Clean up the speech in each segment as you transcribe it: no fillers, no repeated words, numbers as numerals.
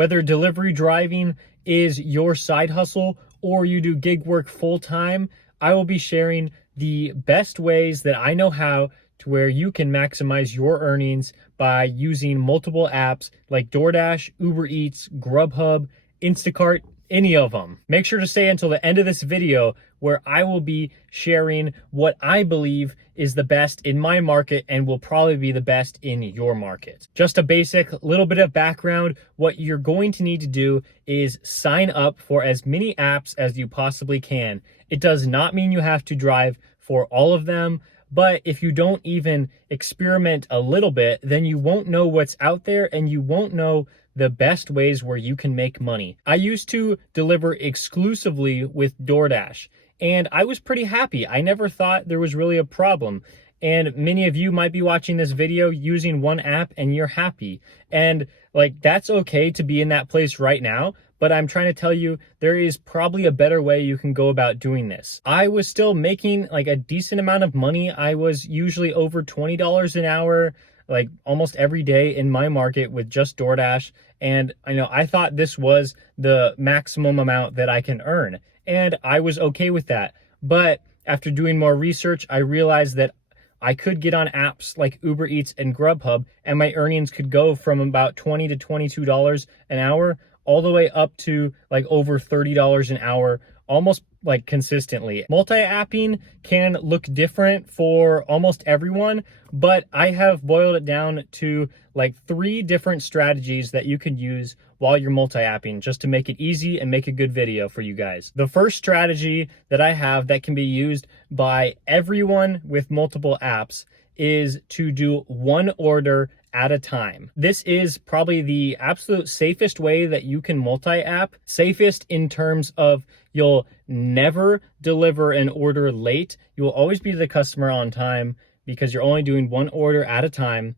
Whether delivery driving is your side hustle or you do gig work full time, I will be sharing the best ways that I know how to where you can maximize your earnings by using multiple apps like DoorDash, Uber Eats, Grubhub, Instacart, any of them. Make sure to stay until the end of this video where I will be sharing what I believe is the best in my market and will probably be the best in your market. Just a basic little bit of background. What you're going to need to do is sign up for as many apps as you possibly can. It does not mean you have to drive for all of them, but if you don't even experiment a little bit, then you won't know what's out there and you won't know the best ways where you can make money. I used to deliver exclusively with DoorDash, and I was pretty happy. I never thought there was really a problem. And many of you might be watching this video using one app and you're happy. And like, that's okay to be in that place right now. But I'm trying to tell you, there is probably a better way you can go about doing this. I was still making like a decent amount of money. I was usually over $20 an hour, like almost every day in my market with just DoorDash. And I thought this was the maximum amount that I can earn. And I was okay with that. But after doing more research, I realized that I could get on apps like Uber Eats and Grubhub, and my earnings could go from about $20 to $22 an hour all the way up to like over $30 an hour, almost like consistently. Multi-apping can look different for almost everyone, but I have boiled it down to like 3 different strategies that you can use while you're multi-apping, just to make it easy and make a good video for you guys. The first strategy that I have that can be used by everyone with multiple apps is to do one order at a time. This is probably the absolute safest way that you can multi-app. Safest in terms of you'll never deliver an order late. You will always be to the customer on time because you're only doing one order at a time.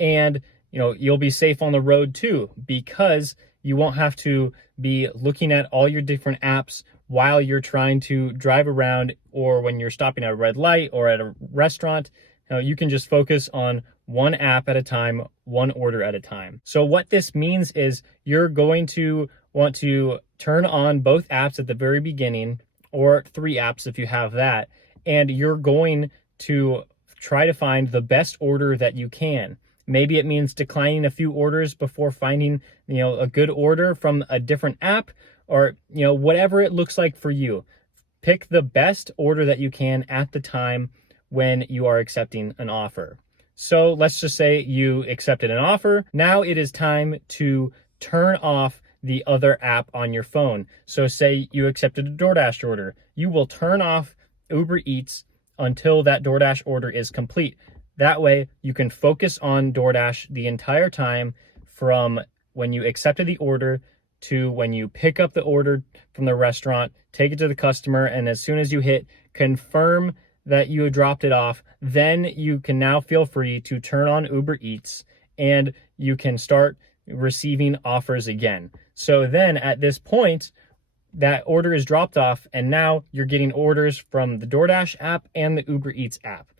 And you'll be safe on the road too, because you won't have to be looking at all your different apps while you're trying to drive around, or when you're stopping at a red light or at a restaurant. You can just focus on one app at a time, one order at a time. So what this means is you're going to want to turn on both apps at the very beginning, or 3 apps if you have that, and you're going to try to find the best order that you can. Maybe it means declining a few orders before finding, a good order from a different app, or, whatever it looks like for you. Pick the best order that you can at the time when you are accepting an offer. So let's just say you accepted an offer. Now it is time to turn off the other app on your phone. So say you accepted a DoorDash order. You will turn off Uber Eats until that DoorDash order is complete. That way you can focus on DoorDash the entire time, from when you accepted the order to when you pick up the order from the restaurant, take it to the customer, and as soon as you hit confirm that you dropped it off, then you can now feel free to turn on Uber Eats and you can start receiving offers again. So then at this point, that order is dropped off and now you're getting orders from the DoorDash app and the Uber Eats app.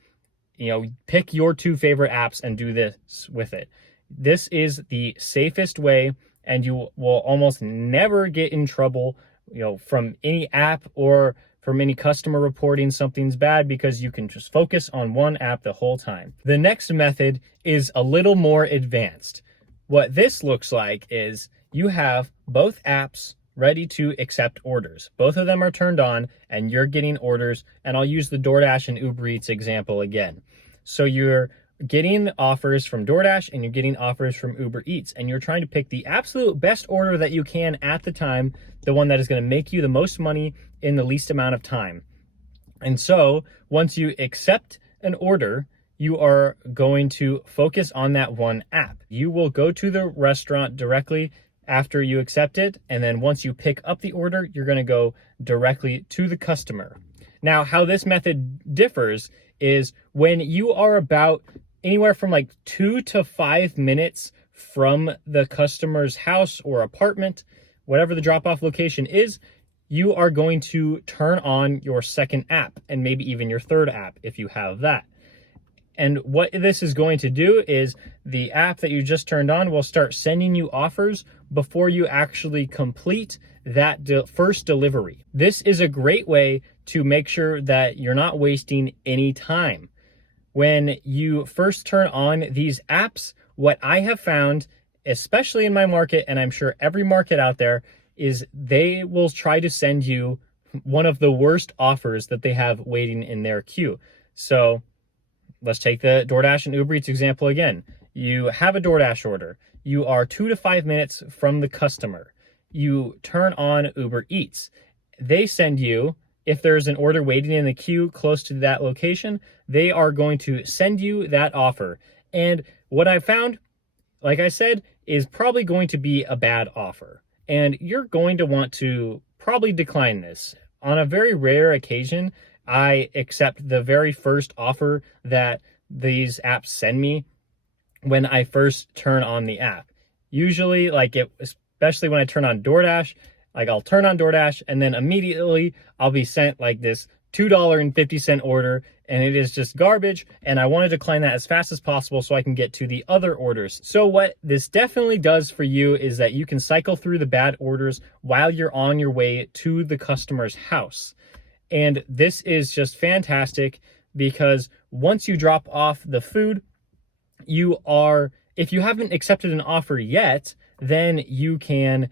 Pick your 2 favorite apps and do this with it. This is the safest way, and you will almost never get in trouble, from any app or from any customer reporting something's bad, because you can just focus on one app the whole time. The next method is a little more advanced. What this looks like is you have both apps ready to accept orders. Both of them are turned on and you're getting orders. And I'll use the DoorDash and Uber Eats example again. So you're getting offers from DoorDash and you're getting offers from Uber Eats, and you're trying to pick the absolute best order that you can at the time, the one that is going to make you the most money in the least amount of time. And so once you accept an order, you are going to focus on that one app. You will go to the restaurant directly after you accept it, and then once you pick up the order, you're going to go directly to the customer. Now, how this method differs is when you are about anywhere from like 2 to 5 minutes from the customer's house or apartment, whatever the drop-off location is, you are going to turn on your second app and maybe even your third app if you have that. And what this is going to do is the app that you just turned on will start sending you offers before you actually complete that first delivery. This is a great way to make sure that you're not wasting any time. When you first turn on these apps, what I have found, especially in my market, and I'm sure every market out there, is they will try to send you one of the worst offers that they have waiting in their queue. So let's take the DoorDash and Uber Eats example again. You have a DoorDash order. You are 2 to 5 minutes from the customer. You turn on Uber Eats. They send you, if there's an order waiting in the queue close to that location, they are going to send you that offer. And what I found, like I said, is probably going to be a bad offer. And you're going to want to probably decline this. On a very rare occasion, I accept the very first offer that these apps send me when I first turn on the app. Usually, especially when I turn on DoorDash, I'll turn on DoorDash and then immediately I'll be sent this $2.50 order, and it is just garbage, and I want to decline that as fast as possible so I can get to the other orders. So what this definitely does for you is that you can cycle through the bad orders while you're on your way to the customer's house. And this is just fantastic because once you drop off the food, if you haven't accepted an offer yet, then you can,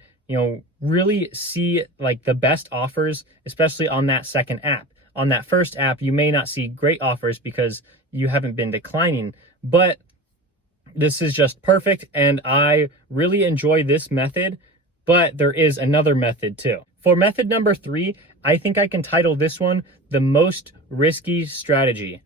really see the best offers, especially on that second app. On that first app, you may not see great offers because you haven't been declining, but this is just perfect. And I really enjoy this method, but there is another method too. For method number 3, I think I can title this one the most risky strategy,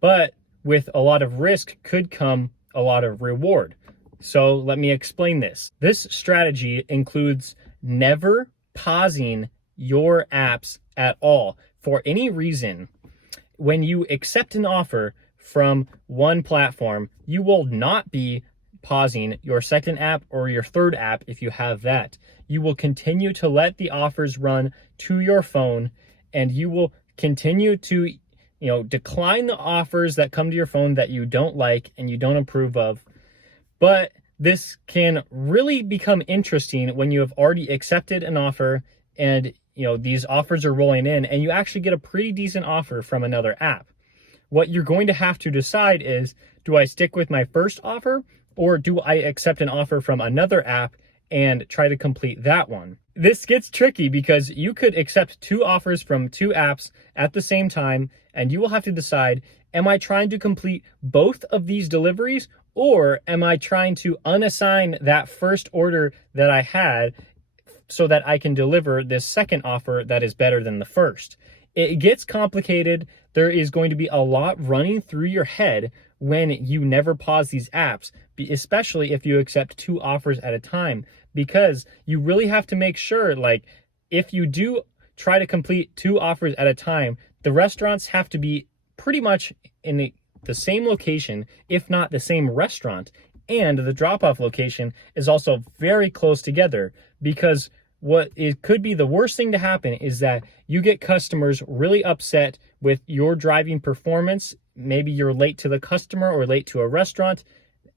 but with a lot of risk could come a lot of reward. So let me explain this. This strategy includes never pausing your apps at all for any reason. When you accept an offer from one platform, you will not be pausing your second app or your third app if you have that. You will continue to let the offers run to your phone, and you will continue to decline the offers that come to your phone that you don't like and you don't approve of. But this can really become interesting when you have already accepted an offer and these offers are rolling in and you actually get a pretty decent offer from another app. What you're going to have to decide is, do I stick with my first offer or do I accept an offer from another app and try to complete that one? This gets tricky because you could accept 2 offers from 2 apps at the same time, and you will have to decide, am I trying to complete both of these deliveries, or am I trying to unassign that first order that I had so that I can deliver this second offer that is better than the first? It gets complicated. There is going to be a lot running through your head when you never pause these apps, especially if you accept 2 offers at a time, because you really have to make sure, if you do try to complete 2 offers at a time, the restaurants have to be pretty much in the same location, if not the same restaurant, and the drop-off location is also very close together, because what it could be the worst thing to happen is that you get customers really upset with your driving performance. Maybe you're late to the customer or late to a restaurant.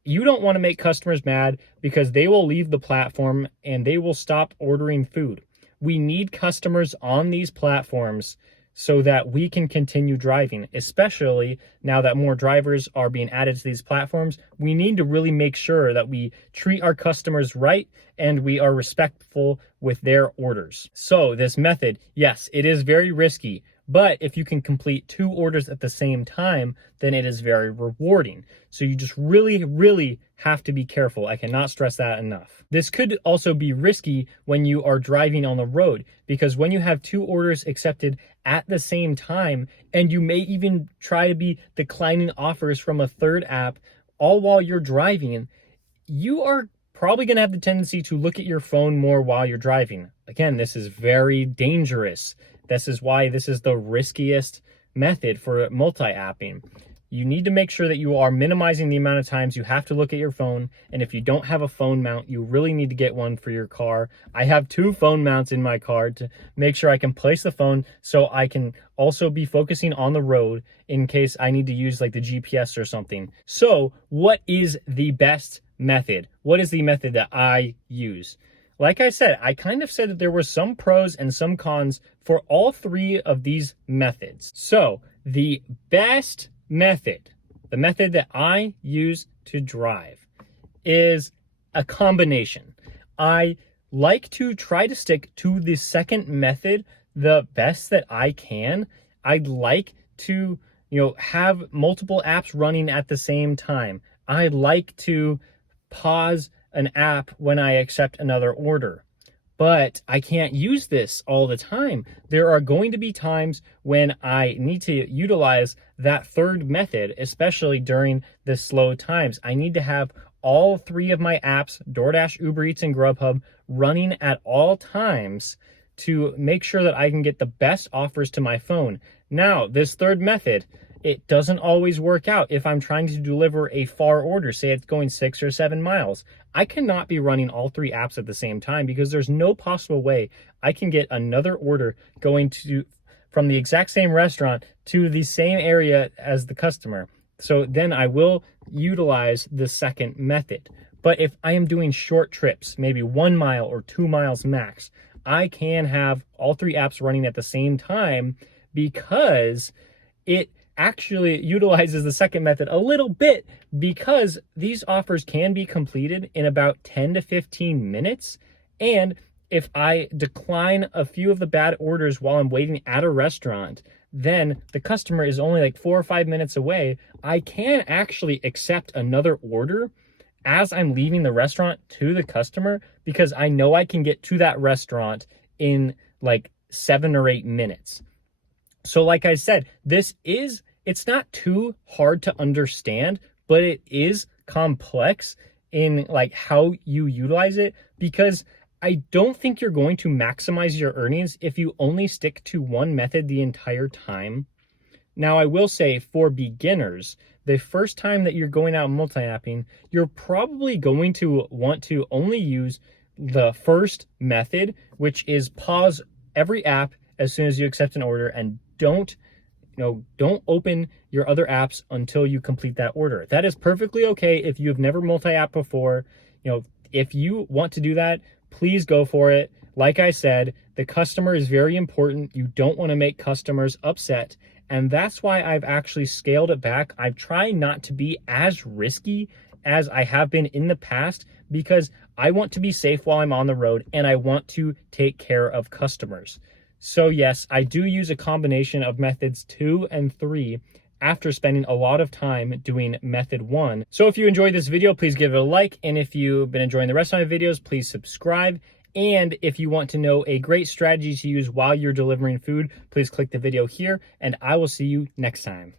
You don't want to make customers mad because they will leave the platform and they will stop ordering food. We need customers on these platforms so that we can continue driving, especially now that more drivers are being added to these platforms. We need to really make sure that we treat our customers right and we are respectful with their orders. So this method, yes, it is very risky, but if you can complete 2 orders at the same time, then it is very rewarding. So you just really, really have to be careful. I cannot stress that enough. This could also be risky when you are driving on the road, because when you have 2 orders accepted at the same time, and you may even try to be declining offers from a third app, all while you're driving, you are probably going to have the tendency to look at your phone more while you're driving. Again, this is very dangerous. This is why this is the riskiest method for multi-apping. you need to make sure that you are minimizing the amount of times you have to look at your phone. And if you don't have a phone mount, you really need to get one for your car. I have 2 phone mounts in my car to make sure I can place the phone so I can also be focusing on the road in case I need to use like the GPS or something. So what is the best method? What is the method that I use? Like I said, I kind of said that there were some pros and some cons for all 3 of these methods. So the best method, the method that I use to drive, is a combination. I like to try to stick to the second method the best that I can. I'd like to, have multiple apps running at the same time. I like to pause an app when I accept another order. But I can't use this all the time. There are going to be times when I need to utilize that third method, especially during the slow times. I need to have all 3 of my apps, DoorDash, Uber Eats, and Grubhub, running at all times to make sure that I can get the best offers to my phone. Now, this third method, it doesn't always work out if I'm trying to deliver a far order, say it's going 6 or 7 miles. I cannot be running all 3 apps at the same time because there's no possible way I can get another order going from the exact same restaurant to the same area as the customer. So then I will utilize the second method. But if I am doing short trips, maybe 1 mile or 2 miles max, I can have all 3 apps running at the same time because it actually utilizes the second method a little bit, because these offers can be completed in about 10 to 15 minutes. And if I decline a few of the bad orders while I'm waiting at a restaurant, then the customer is only like 4 or 5 minutes away. I can actually accept another order as I'm leaving the restaurant to the customer because I know I can get to that restaurant in like 7 or 8 minutes. So like I said, it's not too hard to understand, but it is complex in like how you utilize it, because I don't think you're going to maximize your earnings if you only stick to one method the entire time. Now, I will say for beginners, the first time that you're going out multi-apping, you're probably going to want to only use the first method, which is pause every app as soon as you accept an order, and don't open your other apps until you complete that order. That is perfectly okay if you've never multi-app before. If you want to do that, please go for it. Like I said, the customer is very important. You don't want to make customers upset. And that's why I've actually scaled it back. I've tried not to be as risky as I have been in the past, because I want to be safe while I'm on the road and I want to take care of customers. So yes, I do use a combination of methods 2 and 3 after spending a lot of time doing method 1. So if you enjoyed this video, please give it a like. And if you've been enjoying the rest of my videos, please subscribe. And if you want to know a great strategy to use while you're delivering food, please click the video here, and I will see you next time.